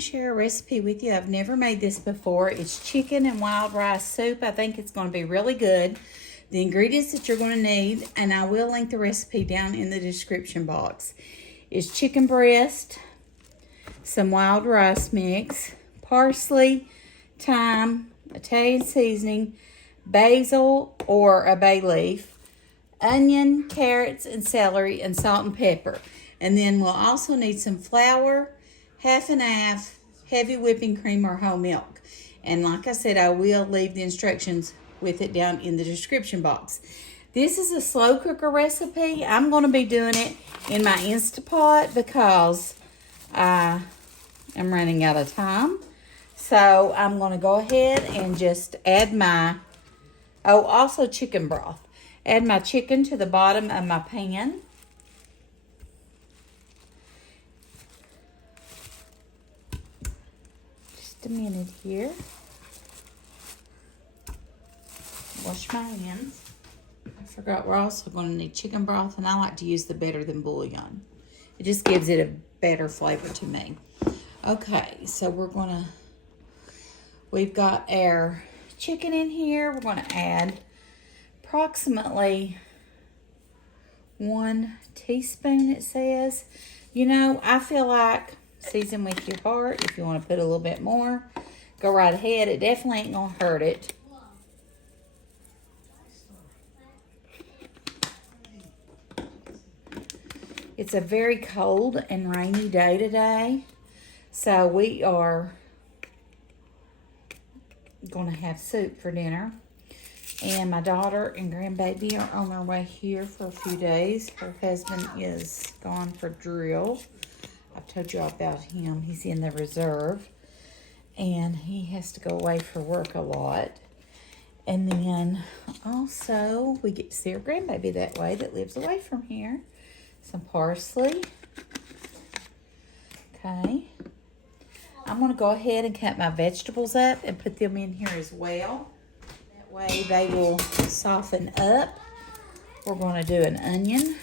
to share a recipe with you. I've never made this before. It's chicken and wild rice soup. I think it's going to be really good. The ingredients that you're going to need, and I will link the recipe down in the description box, is chicken breast, some wild rice mix, parsley, thyme, Italian seasoning, basil or a bay leaf, onion, carrots, and celery, and salt and pepper. And then we'll also need some flour, half and half, heavy whipping cream or whole milk. And like I said, I will leave the instructions with it down in the description box. This is a slow cooker recipe. I'm going to be doing it in my Instapot because I am running out of time. So I'm going to go ahead and just add my, also chicken broth. Add my chicken to the bottom of my pan. Just a minute here. Wash my hands. I forgot we're also going to need chicken broth, and I like to use the better than bouillon. It just gives it a better flavor to me. Okay, so we've got our chicken in here. We're going to add approximately 1 teaspoon, it says. You know, I feel like season with your heart. If you want to put a little bit more, go right ahead. It definitely ain't going to hurt it. It's a very cold and rainy day today, so we are going to have soup for dinner. And my daughter and grandbaby are on their way here for a few days. Her husband is gone for drill. I've told you all about him. He's in the reserve, and he has to go away for work a lot. And then also we get to see our grandbaby that way that lives away from here. Some parsley. Okay. I'm going to go ahead and cut my vegetables up and put them in here as well. That way they will soften up. We're going to do an onion.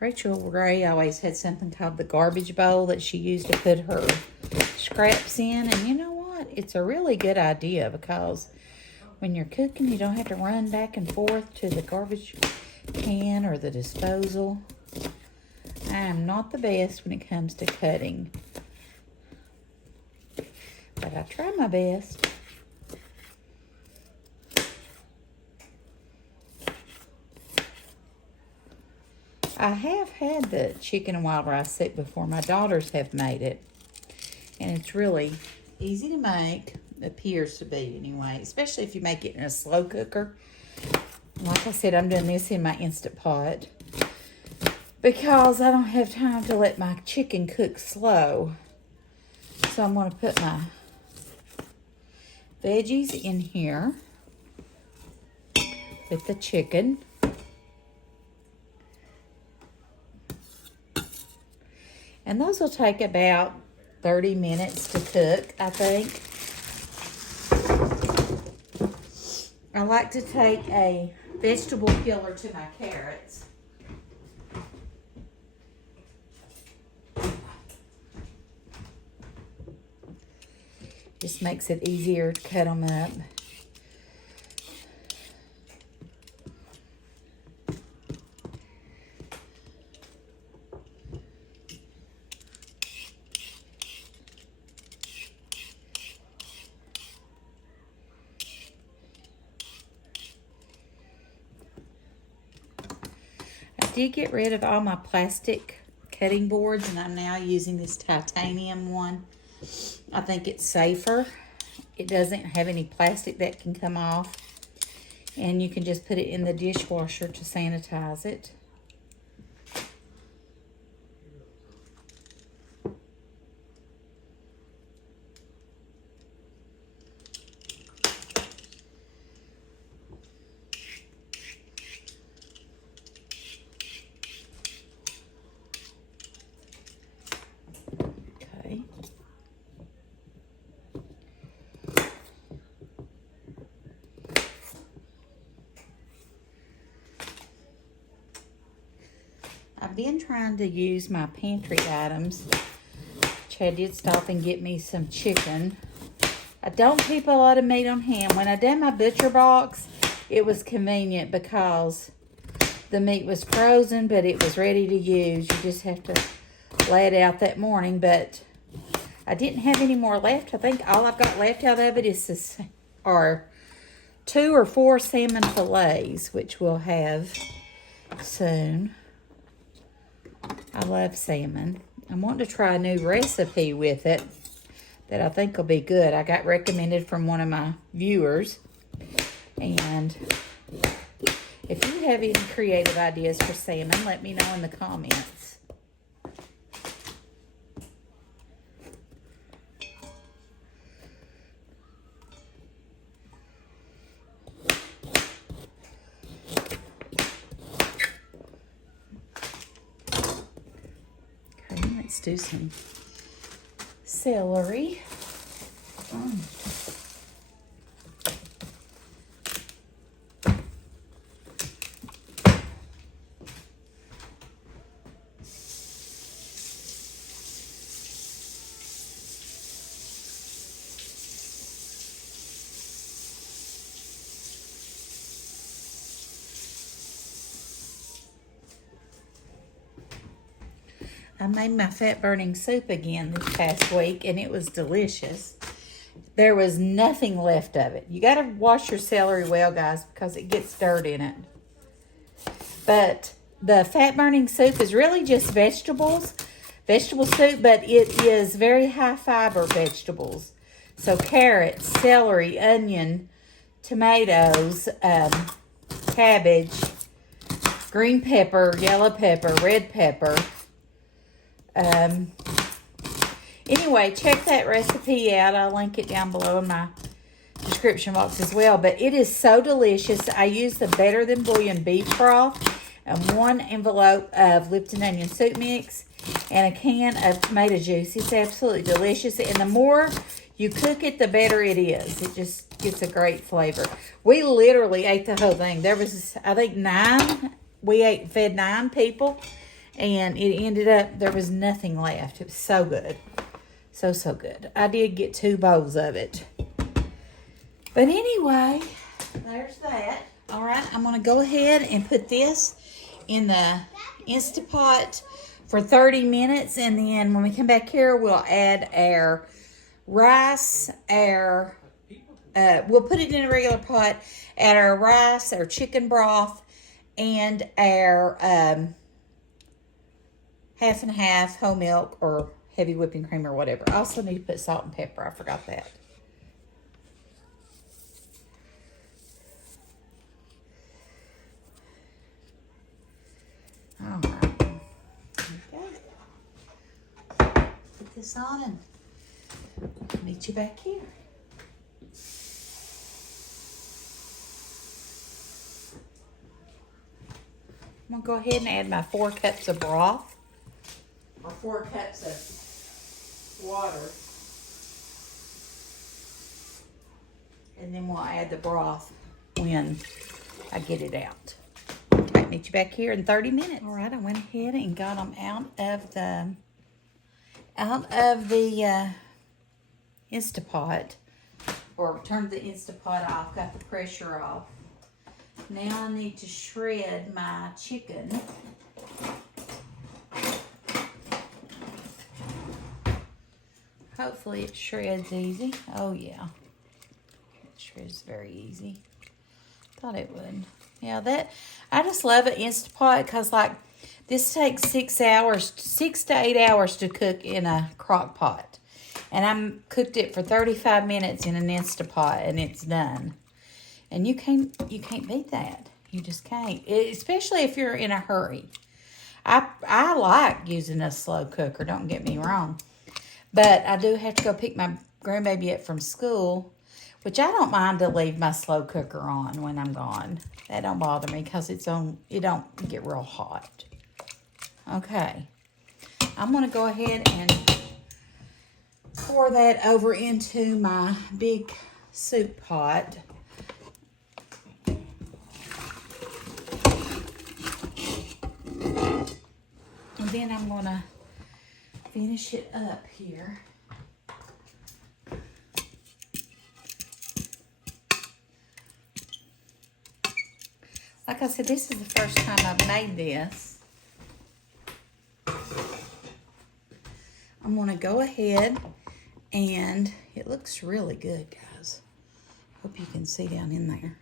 Rachel Ray always had something called the garbage bowl that she used to put her scraps in. And you know what? It's a really good idea because when you're cooking, you don't have to run back and forth to the garbage can or the disposal. I am not the best when it comes to cutting, but I try my best. I have had the chicken and wild rice soup before. My daughters have made it. And it's really easy to make. It appears to be anyway. Especially if you make it in a slow cooker. Like I said, I'm doing this in my Instant Pot. Because I don't have time to let my chicken cook slow. So I'm going to put my veggies in here. With the chicken. And those will take about 30 minutes to cook, I think. I like to take a vegetable peeler to my carrots. Just makes it easier to cut them up. I did get rid of all my plastic cutting boards, and I'm now using this titanium one. I think it's safer. It doesn't have any plastic that can come off, and you can just put it in the dishwasher to sanitize it. I've been trying to use my pantry items. Chad did stop and get me some chicken. I don't keep a lot of meat on hand. When I did my butcher box, it was convenient because the meat was frozen, but it was ready to use. You just have to lay it out that morning, but I didn't have any more left. I think all I've got left out of it is are 2 or 4 salmon fillets, which we'll have soon. I love salmon. I'm wanting to try a new recipe with it that I think will be good. I got recommended from one of my viewers. And if you have any creative ideas for salmon, let me know in the comments. Let's do some celery. I made my fat-burning soup again this past week, and it was delicious. There was nothing left of it. You got to wash your celery well, guys, because it gets dirt in it. But the fat-burning soup is really just vegetable soup, but it is very high-fiber vegetables. So carrots, celery, onion, tomatoes, cabbage, green pepper, yellow pepper, red pepper. Anyway, check that recipe out. I'll link it down below in my description box as well. But it is so delicious. I use the Better Than Bouillon beef broth and 1 envelope of Lipton onion soup mix and a can of tomato juice. It's absolutely delicious. And the more you cook it, the better it is. It just gets a great flavor. We literally ate the whole thing. There was, I think, 9. We fed 9 people. And it ended up, there was nothing left. It was so good. So, so good. I did get 2 bowls of it. But anyway, there's that. All right, I'm going to go ahead and put this in the Instapot for 30 minutes. And then when we come back here, we'll add our rice, we'll put it in a regular pot, add our rice, our chicken broth, and our half and half whole milk or heavy whipping cream or whatever. I also need to put salt and pepper. I forgot that. All right. Okay. Put this on and meet you back here. I'm going to go ahead and add my 4 cups of broth. Or 4 cups of water. And then we'll add the broth when I get it out. Okay, meet you back here in 30 minutes. All right, I went ahead and got them out of the Instapot, or turned the Instapot off, got the pressure off. Now I need to shred my chicken. Hopefully it shreds easy. Oh yeah, it shreds very easy. Thought it would. Yeah, I just love an Instapot because like this takes 6 to 8 hours to cook in a crock pot, and I cooked it for 35 minutes in an Instapot, and it's done. And you can't beat that. You just can't, especially if you're in a hurry. I like using a slow cooker. Don't get me wrong. But I do have to go pick my grandbaby up from school, which I don't mind to leave my slow cooker on when I'm gone. That don't bother me because it don't get real hot. Okay. I'm going to go ahead and pour that over into my big soup pot. then I'm going to finish it up here. Like I said, this is the first time I've made this. I'm going to go ahead and it looks really good, guys. Hope you can see down in there.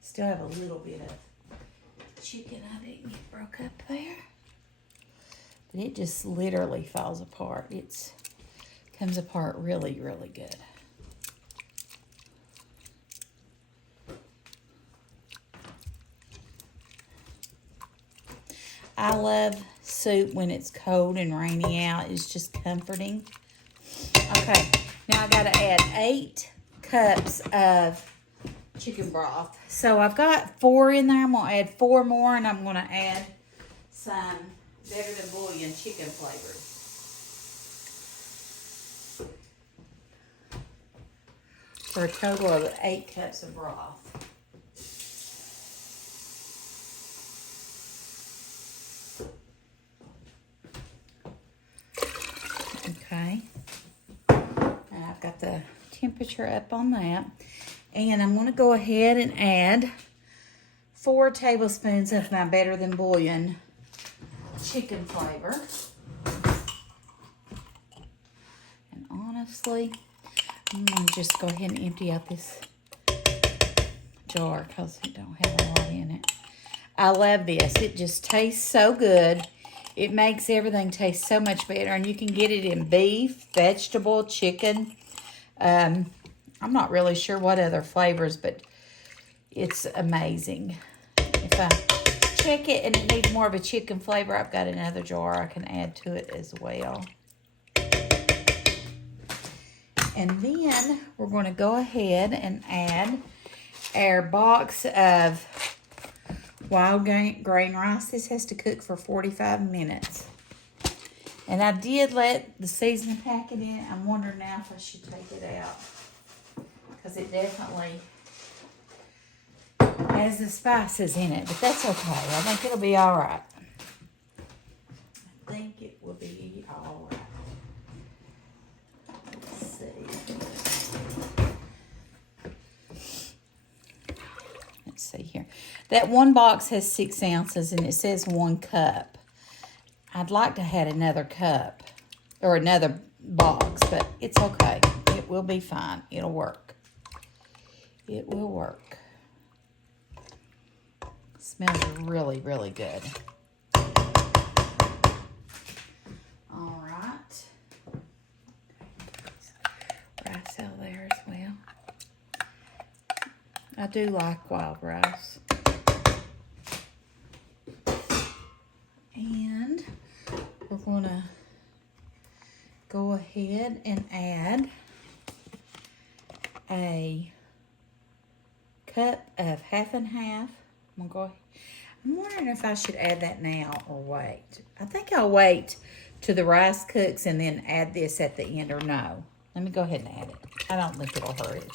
Still have a little bit of chicken I didn't get broke up there. But it just literally falls apart. It comes apart really, really good. I love soup when it's cold and rainy out. It's just comforting. Okay, now I got to add 8 cups of chicken broth. So I've got 4 in there. I'm going to add 4 more, and I'm going to add some Better Than Bouillon chicken flavor. For a total of 8 cups of broth. Okay, and I've got the temperature up on that, and I'm going to go ahead and add 4 tablespoons of my Better Than Bouillon chicken flavor. And honestly, I'm going to just go ahead and empty out this jar because it don't have a lot in it. I love this. It just tastes so good. It makes everything taste so much better, and you can get it in beef, vegetable, chicken. I'm not really sure what other flavors, but it's amazing. If I check it and it needs more of a chicken flavor, I've got another jar I can add to it as well. And then we're going to go ahead and add our box of wild grain rice. This has to cook for 45 minutes. And I did let the seasoning packet in. I'm wondering now if I should take it out, because it definitely has the spices in it. But that's okay. I think it'll be all right. I think it will be all right. Let's see. Let's see here. That one box has 6 ounces and it says 1 cup. I'd like to have another cup or another box, but it's okay. It will be fine. It'll work. It will work. It smells really, really good. All right. Rice out there as well. I do like wild rice. And we're going to go ahead and add a cup of half and half. I'm wondering if I should add that now or wait. I think I'll wait till the rice cooks and then add this at the end, or no. Let me go ahead and add it. I don't think it'll hurt it.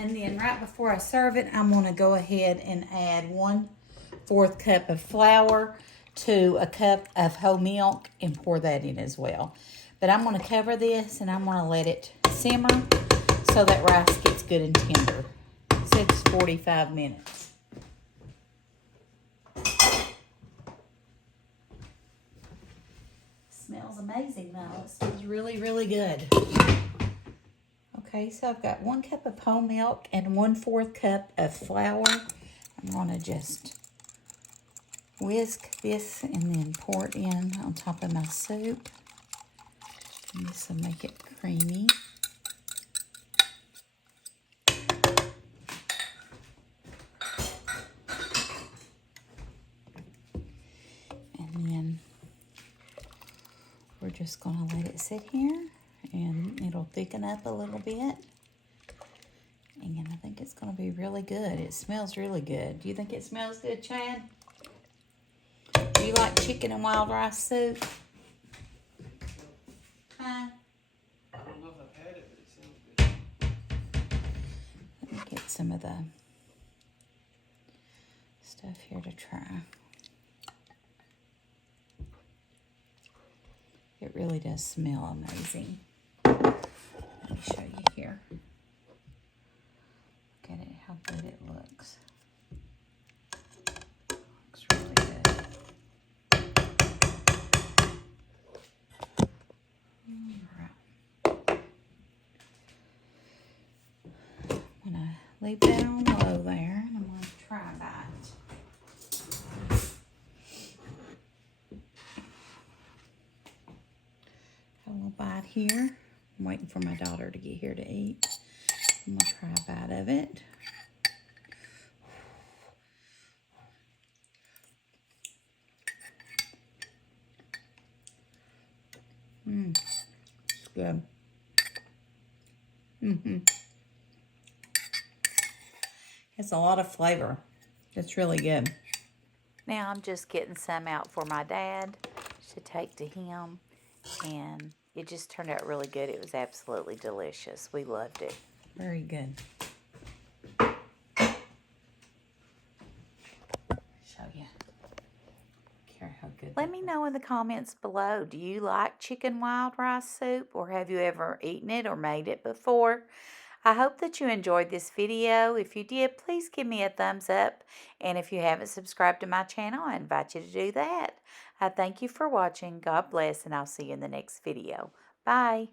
And then right before I serve it, I'm going to go ahead and add 1/4 cup of flour to a cup of whole milk and pour that in as well. But I'm going to cover this and I'm going to let it simmer so that rice gets good and tender. It says 45 minutes. Smells amazing though. It smells really, really good. Okay, so I've got 1 cup of whole milk and 1/4 cup of flour. I'm going to just whisk this and then pour it in on top of my soup. And this will make it creamy. And then we're just going to let it sit here. And it'll thicken up a little bit. and I think it's going to be really good. It smells really good. Do you think it smells good, Chad? Do you like chicken and wild rice soup? Huh? I don't know if I've had it, but it sounds good. Let me get some of the stuff here to try. It really does smell amazing. Let me show you here. Look at it, how good it looks. Looks really good. Alright. I'm going to leave that on low there, and I'm going to try that. Got a little bite here. I'm waiting for my daughter to get here to eat. I'm going to try a bite of it. It's good. It's a lot of flavor. It's really good. Now I'm just getting some out for my dad to take to him, and it just turned out really good. It was absolutely delicious. We loved it. Very good. Show you. Care how good. Let me know in the comments below. Do you like chicken wild rice soup, or have you ever eaten it or made it before? I hope that you enjoyed this video. If you did, please give me a thumbs up. And if you haven't subscribed to my channel, I invite you to do that. I thank you for watching. God bless, and I'll see you in the next video. Bye.